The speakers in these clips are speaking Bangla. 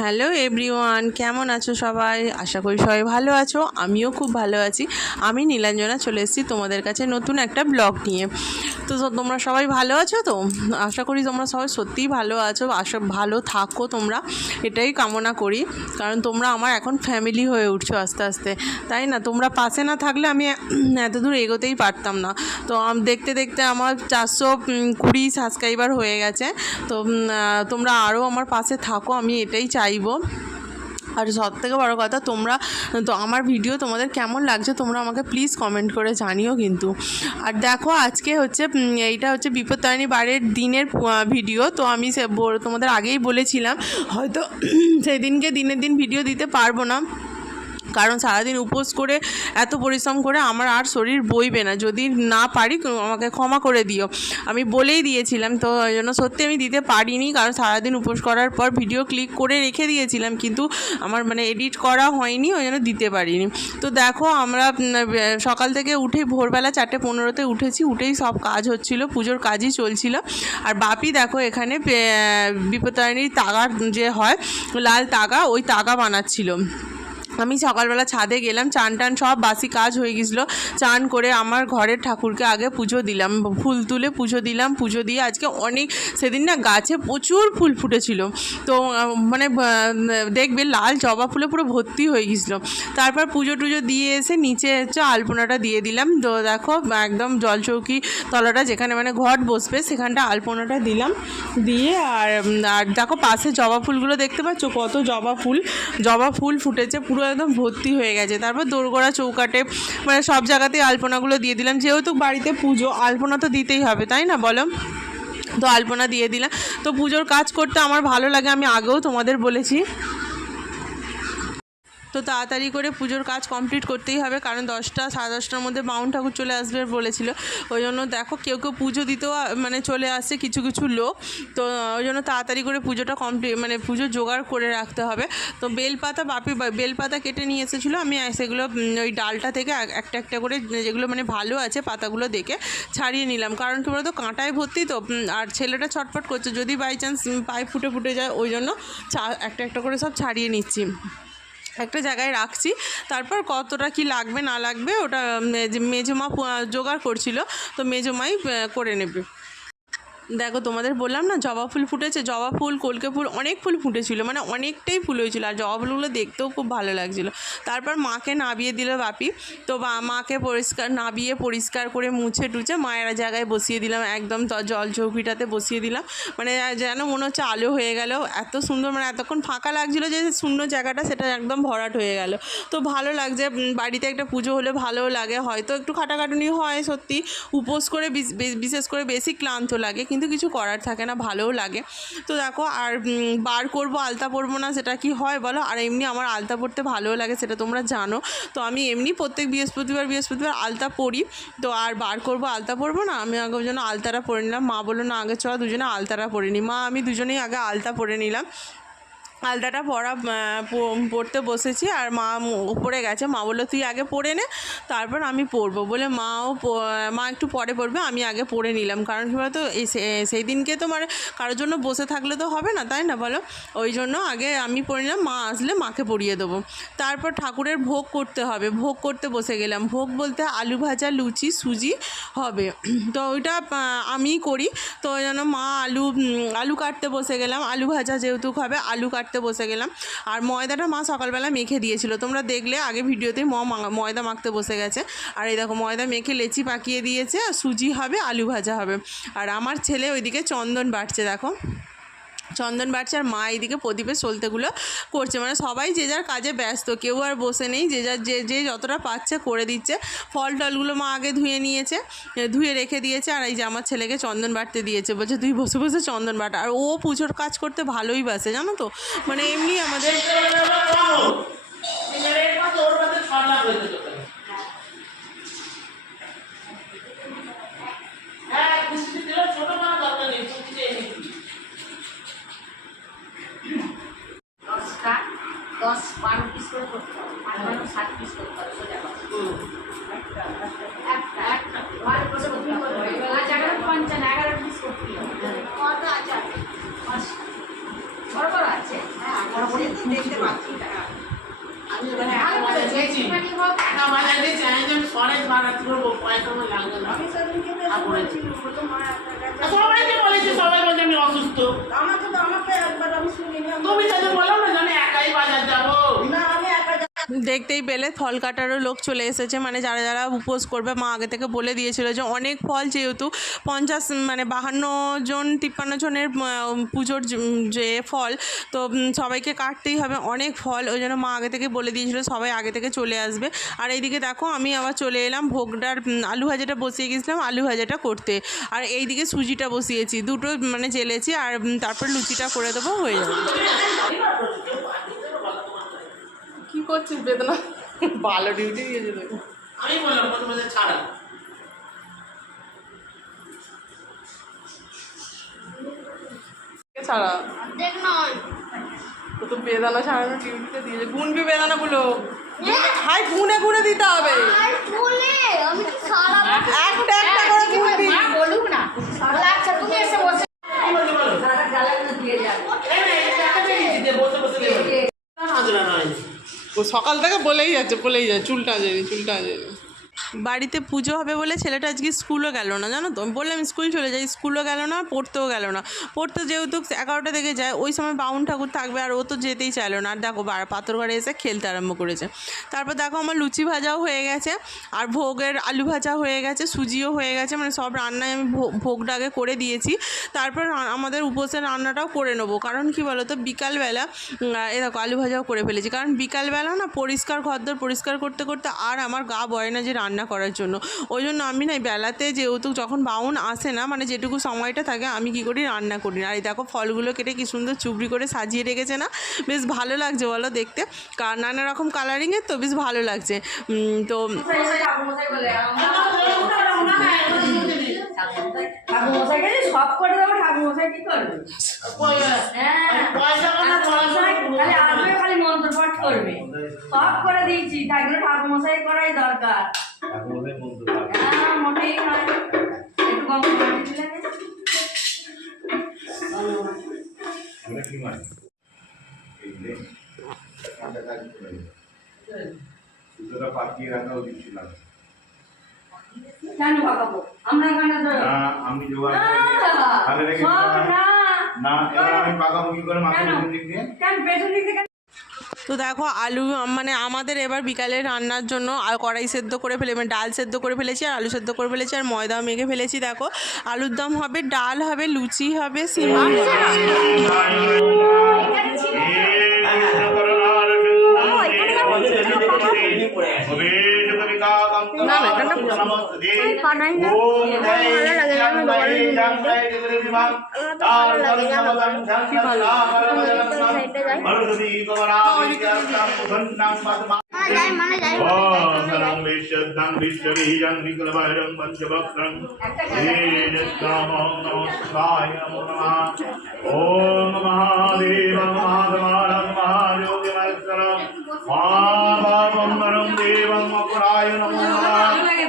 হ্যালো এভরিওয়ান, কেমন আছো সবাই? আশা করি সবাই ভালো আছো, আমিও খুব ভালো আছি। আমি নীলাঞ্জনা চলে এসেছি তোমাদের কাছে নতুন একটা ব্লগ নিয়ে। তো তোমরা সবাই ভালো আছো তো? আশা করি তোমরা সবাই সত্যিই ভালো আছো, আশা, ভালো থাকো তোমরা। এটাই কামনা করি, কারণ তোমরা আমার এখন ফ্যামিলি হয়ে উঠছো আস্তে আস্তে। তাই না? তোমরা পাশে না থাকলে আমি এত দূর এগোতেই পারতাম না। তো দেখতে দেখতে আমার চারশো কুড়ি সাবস্ক্রাইবার হয়ে গেছে। তো তোমরা আরও আমার পাশে থাকো, আমি এটাই চাইব। আর সব থেকে বড়ো কথা, তোমরা, তো আমার ভিডিও তোমাদের কেমন লাগছে, তোমরা আমাকে প্লিজ কমেন্ট করে জানিও কিন্তু। আর দেখো, আজকে হচ্ছে এইটা হচ্ছে বিপত্তারিণী বারের দিনের ভিডিও তো আমি সে তোমাদের আগেই বলেছিলাম, হয়তো সেদিনকে দিনের দিন ভিডিও দিতে পারব না। কারণ সারাদিন উপোস করে, এত পরিশ্রম করে আমার আর শরীর বইবে না। যদি না পারি আমাকে ক্ষমা করে দিও। আমি বলেই দিয়েছিলাম, তো ওই জন্য সত্যি আমি দিতে পারিনি, কারণ সারাদিন উপোস করার পর ভিডিও ক্লিক করে রেখে দিয়েছিলাম, কিন্তু আমার মানে এডিট করা হয়নি, ওই জন্য দিতে পারিনি। তো দেখো, আমরা সকাল থেকে উঠে ভোরবেলা চারটে পনেরোতে উঠেছি, উঠেই সব কাজ হচ্ছিল, পুজোর কাজই চলছিল। আর বাপি দেখো, এখানে বিপত্তারিণীর তাগা যে হয়, লাল তাগা, ওই তাগা বানাচ্ছিল। আমি সকালবেলা ছাদে গেলাম, চান টান সব বাসি কাজ হয়ে গেছিল। চান করে আমার ঘরের ঠাকুরকে আগে পুজো দিলাম, ফুল তুলে পুজো দিলাম, পুজো দিয়ে আজকে অনেক, সেদিন না গাছে প্রচুর ফুল ফুটেছিল। তো মানে দেখবে লাল জবা ফুলে পুরো ভর্তি হয়ে গেছিল। তারপর পুজো টুজো দিয়ে এসে নিচে হচ্ছে আলপনাটা দিয়ে দিলাম। তো দেখো, একদম জলচৌকি তলাটা যেখানে মানে ঘট বসবে, সেখানটা আলপনাটা দিলাম। দিয়ে আর আর দেখো পাশে জবা ফুলগুলো দেখতে পাচ্ছ, কত জবা ফুল। জবা ফুল ফুটেছে পুরো একদম ভর্তি হয়ে গেছে। তারপর দোরগোড়া চৌকাটে মানে সব জায়গাতেই আলপনাগুলো দিয়ে দিলাম। যেহেতু বাড়িতে পুজো, আলপনা তো দিতেই হবে, তাই না বলো? তো আলপনা দিয়ে দিলাম। তো পুজোর কাজ করতে আমার ভালো লাগে, আমি আগেও তোমাদের বলেছি। তো তাড়াতাড়ি করে পুজোর কাজ কমপ্লিট করতেই হবে, কারণ দশটা, সাড়ে দশটার মধ্যে বাউন ঠাকুর চলে আসবে বলেছিল। ওই জন্য দেখো কেউ কেউ পুজো দিতেও মানে চলে আসছে কিছু কিছু লোক। তো, ওই জন্য তাড়াতাড়ি করে পুজোটা কমপ্লিট মানে পুজো জোগাড় করে রাখতে হবে। তো বেলপাতা বাপি, বেলপাতা কেটে নিয়ে এসেছিল, আমি সেগুলো ওই ডালটা থেকে একটা একটা করে যেগুলো মানে ভালো আছে পাতাগুলো দেখে ছাড়িয়ে নিলাম। কারণ কি বলতো কাঁটায় ভর্তি তো আর ছেলেটা ছটফট করছে, যদি বাই চান্স পায়ে ফুটে ফুটে যায়, ওই জন্য একটা একটা করে সব ছাড়িয়ে নিচ্ছি। একটা জায়গায় রাখছি। তারপর কতটা কি লাগবে না লাগবে ওটা মেজ- মেজমা জোগাড় করছিল, তো মেজমাই করে নেবে। দেখো, তোমাদের বললাম না, জবা ফুল ফুটেছে, জবা ফুল, কলকে ফুল, অনেক ফুল ফুটেছিল মানে অনেকটাই ফুল হয়েছিল, আর জবা ফুলগুলো দেখতেও খুব ভালো লাগছিল। তারপর মাকে নাবিয়ে দিল বাপি, তো বা- মাকে পরিষ্কার, নাবিয়ে পরিষ্কার করে মুছে টুছে মায়ের জায়গায় বসিয়ে দিলাম, একদম জল চৌকিটাতে বসিয়ে দিলাম মানে যেন মনে হচ্ছে আলো হয়ে গেল, এত সুন্দর মানে এতক্ষণ ফাঁকা লাগছিল যে শূন্য জায়গাটা সেটা একদম ভরাট হয়ে গেল। তো ভালো লাগছে বাড়িতে একটা পুজো হলে ভালোও লাগে, হয়তো একটু খাটাখাটুনি হয় সত্যি, উপোস করে বিশেষ করে বেশি ক্লান্ত লাগে, কিন্তু কিছু করার থাকে না, ভালোও লাগে। তো দেখো, আর বার করব, আলতা পরবো না, সেটা কি হয় বলো? আর এমনি আমার আলতা পরতে ভালোও লাগে, সেটা তোমরা জানো। তো আমি এমনি প্রত্যেক বৃহস্পতিবার বৃহস্পতিবার আলতা পরি। তো আর বার করব, আলতা পরবো না, আমি আগে জন্য আলতাটা পরে নিলাম। মা বলল, না, আগে চ, দুজনে আলতারা পরে নি। মা, আমি দুজনেই আগে আলতা পরে নিলাম। আলতাটা পরা আহ, প- পড়তে বসেছি আর মা উপরে গেছে। মা বলল তুই আগে পড়ে নে তারপর আমি পড়ব বলে মাও মা একটু পরে পড়বে আমি আগে পড়ে নিলাম। কারণ কী বলতো সেই দিনকে তো মানে কারোর জন্য বসে থাকলে তো হবে না তাই না বলো? ওই জন্য আগে আমি পড়ে নিলাম মা আসলে মাকে পড়িয়ে দেবো। তারপর ঠাকুরের ভোগ করতে হবে। ভোগ করতে বসে গেলাম। ভোগ বলতে আলু ভাজা লুচি সুজি হবে। তো ওইটা আমি করি। তো জন্য মা আলু আলু কাটতে বসে গেলাম। আলু ভাজা যেহেতু হবে আলু কাটতে বসে গেলাম। আর ময়দাটা মা সকালবেলা মেখে দিয়েছিল। তোমরা দেখলে আগে ভিডিওতে ম মা- ময়দা মাখতে বসে গেছে। আর এই দেখো, ময়দা মেখে লেচি পাকিয়ে দিয়েছে, আর সুজি হবে, আলু ভাজা হবে। আর আমার ছেলে ওইদিকে চন্দন বাড়ছে দেখো। চন্দন বাড়ছে আর মা এইদিকে প্রদীপের সলতেগুলো করছে। মানে সবাই যে যার কাজে ব্যস্ত, কেউ আর বসে নেই, যে যার যে যে যতটা পাচ্ছে করে দিচ্ছে। ফল টলগুলো মা আগে ধুয়ে নিয়েছে ধুয়ে রেখে দিয়েছে আর এই যে আমার ছেলেকে চন্দন বাটতে দিয়েছে। বলছে, তুই বসে বসে চন্দন বাট। আর ও পুজোর কাজ করতে ভালোই বাসে, জানো তো? মানে এমনি আমাদের দশ বারো পিস করে করতে হবে। আর বারো ষাট পিস করতে হবে সোজা একটা একটা একটা বারো করতে হবে। আজ এগারো পঞ্চান্ন এগারো পিস করতে হবে। কত আছে আছে বড় বড় আছে। হ্যাঁ বড় বড় দেখতে পাচ্ছি আমি এখানে একটা বাজার দিয়েছি একটুখানি হোক। একটা বাজার দিয়েছি আমি যে আমি সরেজ বাজার করব পয়সা আমার লাগবে না। বলেছি সবাই বলেছে সবাই বলছে আমি অসুস্থ। আমাকে তো আমাকে একবার আমি শুনিনি। তুমি তাদের বললাম না যে দেখতেই পেলে, ফল কাটারও লোক চলে এসেছে। মানে যারা যারা উপোস করবে, মা আগে থেকে বলে দিয়েছিল যে অনেক ফল যেহেতু পঞ্চাশ মানে বাহান্ন জন, তিপ্পান্ন জনের পুজোর যে- ফল, তো সবাইকে কাটতেই হবে অনেক ফল। ওই জন্য মা আগে থেকে বলে দিয়েছিল, সবাই আগে থেকে চলে আসবে। আর এইদিকে দেখো, আমি আবার চলে এলাম ভোগটার আলু ভাজাটা বসিয়ে গেছিলাম, আলু ভাজাটা করতে। আর এইদিকে সুজিটা বসিয়েছি, দুটো মানে জেলেছি, আর তারপর লুচিটা করে দেবো, হয়ে যাবে। করছিস বেদনা। ভালো ডিউটি দিয়েছে তোকে আমি বললাম প্রথমে ছাড়া। ছাড়া? দেখ নয় ও তো বেদানা ছাড়ানো ডিউটিতে দিয়েছে। গুনবি বেদানাগুলো। হাই গুনে গুনে দিতে হবে। আমি একটা একটা করে গুনবি। বলুক না। আচ্ছা তুমি এসে বসে। বসে ও সকাল থেকে বলেই যাচ্ছে বলেই যাচ্ছে চুলটা আজেনি চুলটা আজেনি বাড়িতে পুজো হবে বলে ছেলেটা আজকে স্কুলও গেল না, জানো তো? বললাম, স্কুল চলে যাই। স্কুলও গেল না, পড়তেও গেল না। পড়তে যেহেতু এগারোটা থেকে যায়, ওই সময় বাউন ঠাকুর থাকবে আর ও তো যেতেই চাইলো না। আর দেখো পাথর ঘরে এসে খেলতে আরম্ভ করেছে। তারপর দেখো, আমার লুচি ভাজাও হয়ে গেছে, আর ভোগের আলু ভাজা হয়ে গেছে, সুজিও হয়ে গেছে মানে সব রান্নায় আমি ভোগটা আগে করে দিয়েছি। তারপর আমাদের উপোসের রান্নাটাও করে নেব। কারণ কি বলো তো বিকালবেলা এ দেখো, আলু ভাজাও করে ফেলেছি। কারণ বিকালবেলা না, পরিষ্কার ঘরদোর পরিষ্কার করতে করতে আর আমার গা বয় না যে রান্না করার জন্য। ওই জন্য আমি না এই বেলাতে যেহেতু যখন বাউন আসে না মানে যেটুকু সময়টা থাকে আমি কি করি রান্না করি। আর এই দেখো ফলগুলো কেটে কি সুন্দর চুবড়ি করে সাজিয়ে রেখেছে না? বেশ ভালো লাগছে বলো দেখতে। নানা রকম কালারিংয়ের তো বেশ ভালো লাগছে। তো ঠাকুর সব করে দেবো ঠাকুর কি করবে? হ্যাঁ। পয়সা কোনো ঠাকুর মশাই খালি মন্ত্র পাঠ করবে সব করে দিয়েছি। তাই জন্য ঠাকুর মশাই করাই দরকার। হ্যাঁ মোটেই নয়। একটু কম করে দিলে না। আমরা কি এই যে আমরা কাজ করে। সুতরাং পাঠিয়ে রাখা উচিত ছিল কেন পাকাবো আমরা এখানে তো না আমি জোগাড় না, আমি পাকাবো কি করে? মাথা কেন? পেছন দিক দিয়ে কেন পেছন দিক থেকে তো দেখো আলু মানে আমাদের এবার বিকালে রান্নার জন্য কড়াই সেদ্ধ করে ফেলে মানে ডাল সেদ্ধ করে ফেলেছি আর আলু সেদ্ধ করে ফেলেছি আর ময়দাও মেখে ফেলেছি দেখো আলুর দম হবে ডাল হবে লুচি হবে সিমা হবে না ओम विशदं विश्ववीरं विग्रवरं पञ्चभक्त्रं श्रीजस्तामं नमस्ताय नमो नमः ॐ महादेव महात्मानं महायोगिमस्तरं महाभावं वरं देवं अपराय नमो नमः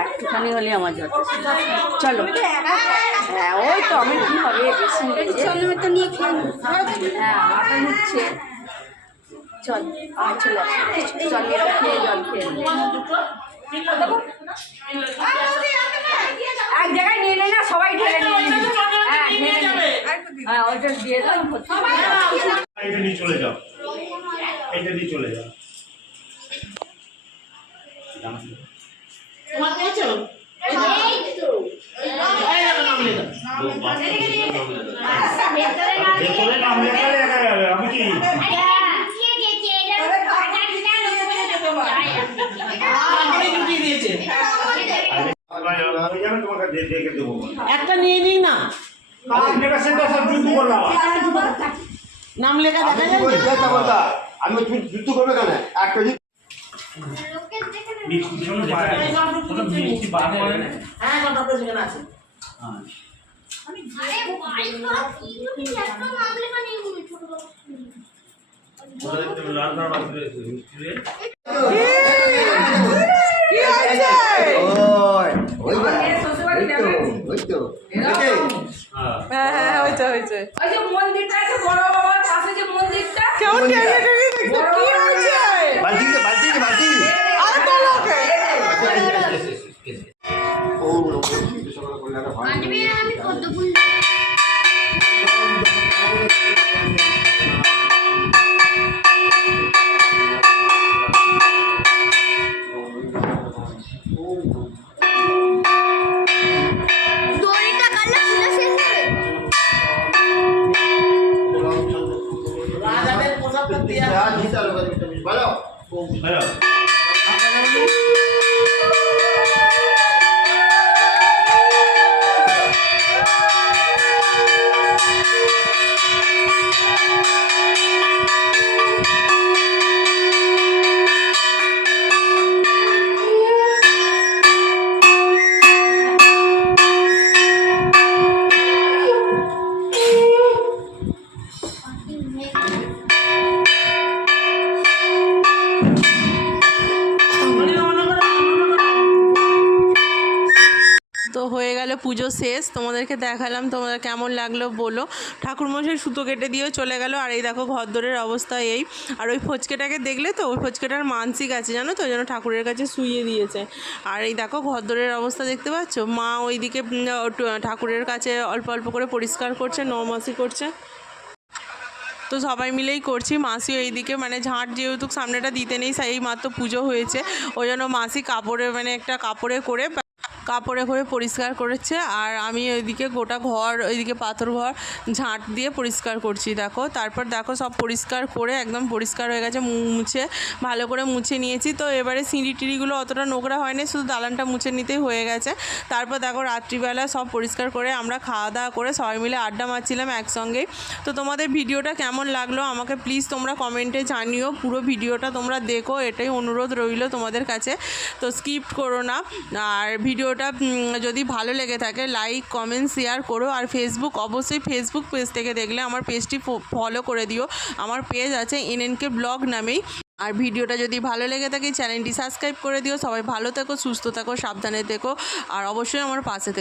একটুখানি হলে আমার জ্বর চলো। হ্যাঁ ওই তো আমি কি হবে? তো নিয়ে খেয়ে হ্যাঁ মাথা হচ্ছে। চল আর চলে চল খেয়ে জল খেয়ে এক জায়গায় নিয়ে নে না সবাই ঢেলে নিয়ে হ্যাঁ ঢেলে হ্যাঁ ওইটা দিয়ে দাও। এটা নিয়ে চলে যাও। এটা নিয়ে চলে যাও। তোমার আমি কি? একটা নিয়ে নিই না। নাম লেখা দেখা যাবে জিজ্ঞাসা আমি যুদ্ধ করবে কেন একটা যদি এই সব ঢুকিয়ে হ্যাঁ। হ্যাঁ। হ্যাঁ হয়েছে হয়েছে। ওই যে মন্দিরটা আছে বড় বাবার পাশে যে মন্দিরটা। কেমন পুজো শেষ, তোমাদেরকে দেখালাম তোমাদের কেমন লাগল বলো। ঠাকুরমশাই সুতো কেটে দিয়েও চলে গেল, আর এই দেখো ঘরদোরের অবস্থা এই। আর ওই ফচকেটাকে দেখলে তো, ওই ফচকেটার মানসিক আছে, জানো তো ওই জন্য ঠাকুরের কাছে শুইয়ে দিয়েছে। আর এই দেখো ঘরদোরের অবস্থা দেখতে পাচ্ছ? মা ওইদিকে ঠাকুরের কাছে অল্প অল্প করে পরিষ্কার করছে নমাসি করছে। তো সবাই মিলেই করছি, মাসিও এইদিকে মানে ঝাঁট যেহেতু সামনেটা দিতে নেই, সেই মাত্র পুজো হয়েছে। ওই জন্য মাসি কাপড়ে মানে একটা কাপড়ে করে কাপড়ে করে পরিষ্কার করেছে আর আমি ওইদিকে গোটা ঘর, ওইদিকে পাথর ঘর, ঝাঁট দিয়ে পরিষ্কার করছি, দেখো। তারপর দেখো সব পরিষ্কার করে একদম পরিষ্কার হয়ে গেছে মুছে, ভালো করে মুছে নিয়েছি। তো এবারে সিঁড়ি টিড়িগুলো অতটা নোংরা হয়নি, শুধু দালানটা মুছে নিতেই হয়ে গেছে। তারপর দেখো রাত্রিবেলা সব পরিষ্কার করে আমরা খাওয়া দাওয়া করে সবাই মিলে আড্ডা মারছিলাম একসঙ্গেই। তো তোমাদের ভিডিওটা কেমন লাগল আমাকে প্লিজ তোমরা কমেন্টে জানিও, পুরো ভিডিওটা তোমরা দেখো, এটাই অনুরোধ রইল তোমাদের কাছে। তো স্কিপ করো না, আর ভিডিওটা যদি ভালো লেগে থাকে লাইক কমেন্ট শেয়ার করো। আর ফেসবুক অবশ্যই ফেসবুক পেজ থেকে দেখলে আমার পেজটি ফলো করে দিও। আমার পেজ আছে এনএনকে ব্লগ নামেই। আর ভিডিওটা যদি ভালো লেগে থাকে চ্যানেলটি সাবস্ক্রাইব করে দিও। সবাই ভালো থেকো, সুস্থ থাকো, সাবধানে থেকো। আর অবশ্যই আমার পাশে